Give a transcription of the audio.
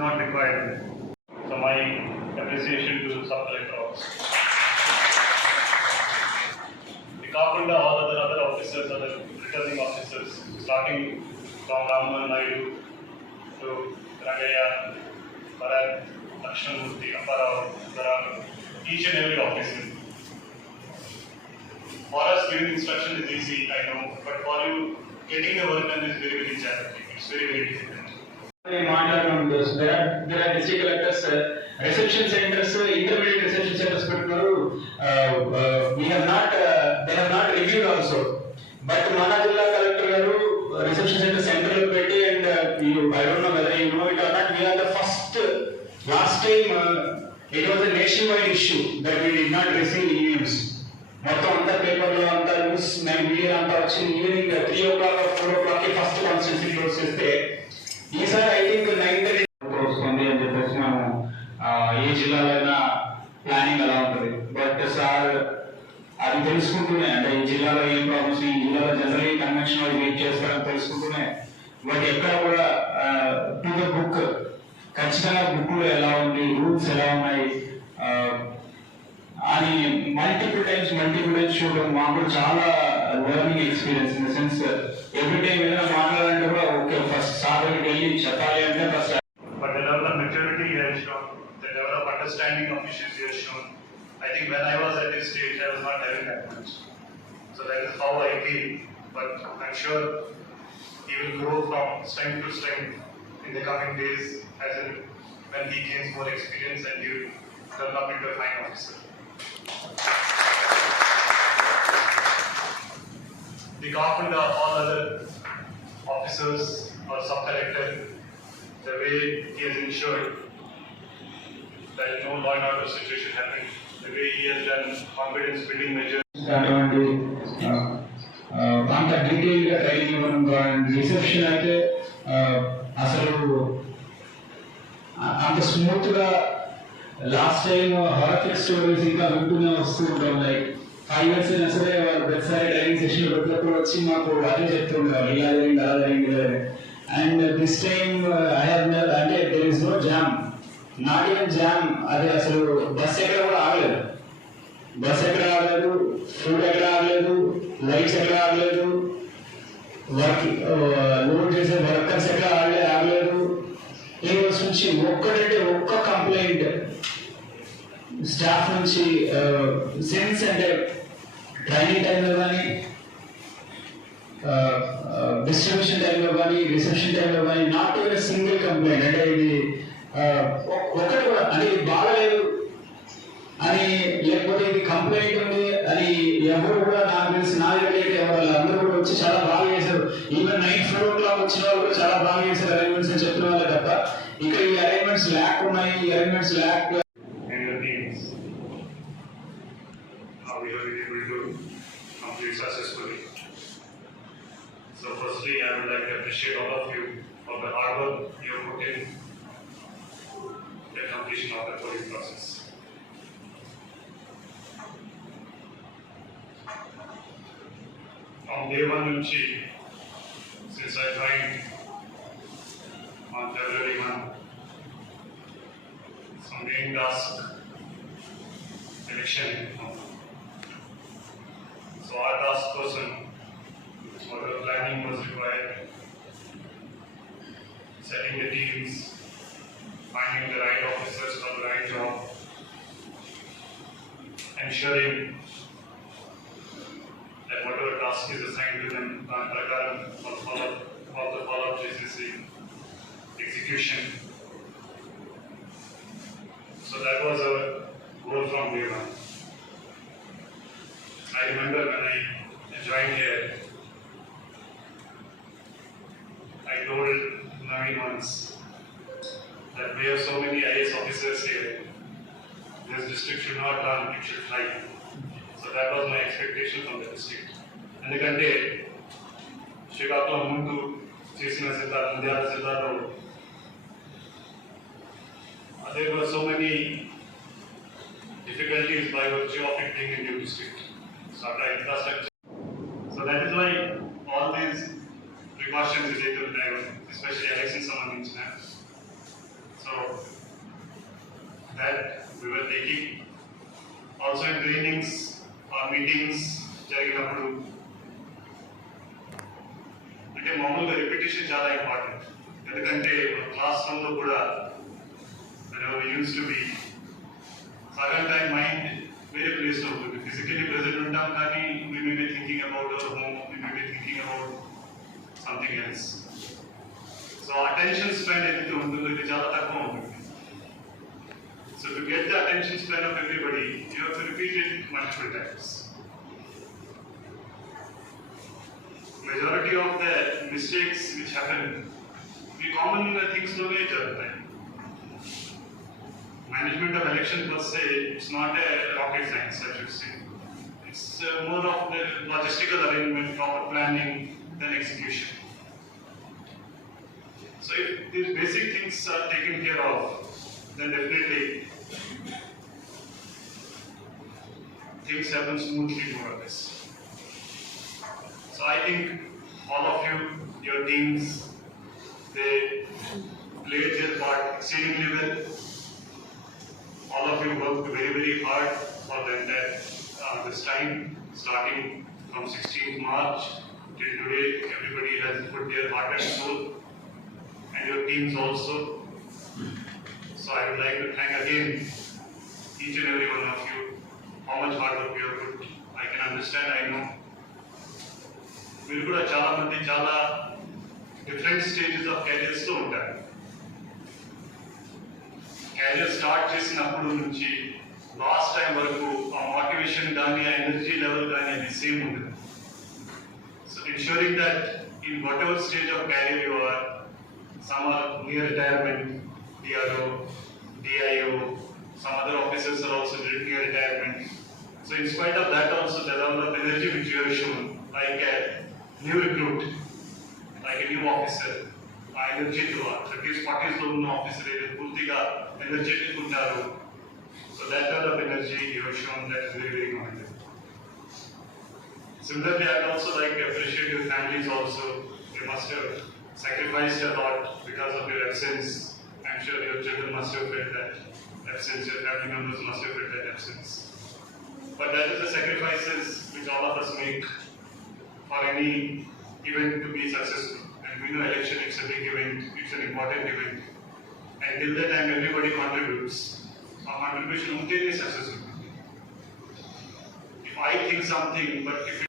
not required. So my appreciation to Sub-Collector also. We caught all other officers, other returning officers, starting from Raman Naidu to Rangaya, Bharat, Lakshanmurthy, Apparao, Dharan, each and every officer. For us, giving instruction is easy, I know, but for you, getting the work done is very, very challenging. It's very, very difficult. There are district collectors, reception centers, intermediate reception centers. We have not, they have not reviewed also. But Mana Jilla collector reception center central petty and I don't know whether you know it or not. We are the first. Last time it was a nationwide issue that we did not receive emails. మొత్తం అంతా పేపర్లో అంతా news media అంతా వచ్చి evening 3 o'clock or 4 o'clock first constituency close చేస్తే ఈసారి I think 9:30 వస్తుంది అని చెప్పేసి మేము ఏ జిల్లాలో అయినా ప్లానింగ్ అలా ఉంటుంది. బట్ సార్ అది తెలుసుకుంటూనే అంటే ఈ జిల్లాలో ఏం ప్రాబ్లమ్స్, ఈ జిల్లాలో జనరల్లీ కన్వెన్షన్ వాళ్ళు వెయిట్ చేస్తారని తెలుసుకుంటూనే బట్ ఎక్కడ కూడా టు ద బుక్ ఖచ్చితంగా బుక్లో ఎలా ఉంది, రూల్స్ ఎలా ఉన్నాయి అని మల్టిపుల్ టైమ్స్ చూడడం మాకు చాలా learning experience. In the sense every time ఏదైనా మాట్లాడాలంటే కూడా ఓకే ఫస్ట్ సార్ దగ్గరికి వెళ్ళి చెప్పాలి అంటే first. But the level of maturity you have shown, the level of understanding of issues you have shown. I think when I was at this stage, I was not having that much. So that is how I feel. But I'm sure he will grow from strength to strength in the coming days as in when he gains more experience and he will develop into a fine officer. The government of all other officers or sub-collector, the way he has ensured that no law and order situation happening, the way he has done confidence building measures. అంత డీటెయిల్గా training ఇవ్వడం కానీ reception అయితే అసలు అంత స్మూత్గా last time హారఫిక్ stories ఇంకా వింటూనే వస్తూ ఉంటాం. లైక్ 5 years అయినా సరే వాళ్ళు ప్రతిసారి ట్రైనింగ్ సెషన్ పెట్టినప్పుడు వచ్చి మాకు అదే చెప్తుంటారు ఇలా జరిగింది అలా జరిగింది. And this time I have అంటే there is no jam, not even jam. అదే అసలు బస్ ఎక్కడ కూడా ఆగలేదు, బస్ ఎక్కడ ఆగలేదు, ఫుడ్ ఎక్కడ ఆగలేదు, లైట్స్ ఎక్కడ ఆగలేదు, వర్క్ లోడ్ చేసే వర్కర్స్ ఎక్కడ ఆగలేదు. ఈ రోజు నుంచి ఒక్కటంటే ఒక్క కంప్లైంట్ స్టాఫ్ నుంచి సెన్స్ అంటే ట్రైనింగ్ టైంలో కానీ డిస్ట్రిబ్యూషన్ టైంలో కానీ రిసెప్షన్ టైంలో కానీ నాట్ ఈవెన్ సింగిల్ కంప్లైంట్. అంటే ఇది ఒకటి కూడా అంటే ఇది బాగలేదు అని లేకపోతే ఇది కంప్లైంట్ ఉంది అని ఎవరు కూడా నాకు తెలిసి నా రిలేట్ ఎవరు అందరూ కూడా వచ్చి చాలా బాగా చేశారు. ఈవెన్ నైట్ 4 o'clock వచ్చిన వాళ్ళు కూడా చాలా బాగా చేశారు అరేంజ్మెంట్స్ అని చెప్పిన వాళ్ళే తప్ప ఇక్కడ ఈ అరేంజ్మెంట్స్ ల్యాక్ ఉన్నాయి, ఈ arrangements lakh. We have been able to complete successfully. So firstly, I would like to appreciate all of you for the hard work you have put in the completion of the polling process. From day one, since I joined on February 1, some main task, election. So our task person, whatever planning was required, setting the teams, finding the right officers for the right job, ensuring that whatever task is assigned to them, all the follow-up GCC execution. So that was our goal from day one. I remember when I joined here, I told Naveen once that we have so many IAS officers here. This district should not run, it should fly. So that was my expectation from the district. ఎందుకంటే శ్రీకాకుళం ముందు చేసిన జిల్లా నంద్యాల జిల్లాలో there were so many difficulties by virtue of it being a new district. So after infrastructure. So that is why all these precautions is taken, especially elections. So taking. Also in trainings or meetings జరిగినప్పుడు అంటే మామూలుగా repetition చాలా important. ఎందుకంటే class రూమ్లో కూడా use to be సగం time mind వేరే ప్లేస్లో ఉంటుంది. ఫిజికలీ ప్రెజెంట్ ఉంటాం కానీ we may be thinking about our home, we may be thinking about something else. So attention span ఏదైతే ఉంటుందో ఇది చాలా తక్కువ ఉంటుంది. So to get the attention span of everybody, you have to repeat it multiple times. Majority of the mistakes which happen, we common things no way jarutayi. Management of election per se, it's not a rocket science, I should say. It's more of the logistical arrangement, proper planning, than execution. So if these basic things are taken care of, then definitely things happen smoothly more or less. So I think all of you, your teams, they played their part exceedingly well. All of you worked very, very hard for the entire this time, starting from 16th March till today. Everybody has put their heart and soul, and your teams also. So I would like to thank again each and every one of you. How much hard work you have put. I can understand, I know. మీరు కూడా చాలా మంది చాలా different stages of careers లో ఉంటారు. Career start చేసినప్పుడు నుంచి last time వరకు ఆ మోటివేషన్ కానీ ఆ ఎనర్జీ లెవెల్ కానీ అది సేమ్ ఉంటుంది. So ensuring that in whatever stage of career you are, some are near retirement, DRO, DIO, some other officers are also near retirement. So in spite of that also, the level of energy which you have shown, like a new recruit, like a new officer, ఆ ఎనర్జీతో 30s, 40s లో ఉన్న officer ఏదైతే పూర్తిగా energetic ఉన్నారు. So that level of energy you have shown, that is very, very commendable. Similarly, I would also like to appreciate your families also. You must have sacrificed a lot because of your absence. I'm sure your children must have felt that absence, your family members must have felt that absence. But that is the sacrifices which all of us make for any event to be successful. And we know election, it's a big event, it's an important event. And till that time everybody contributes. Our contribution until is successful. If I think something, but if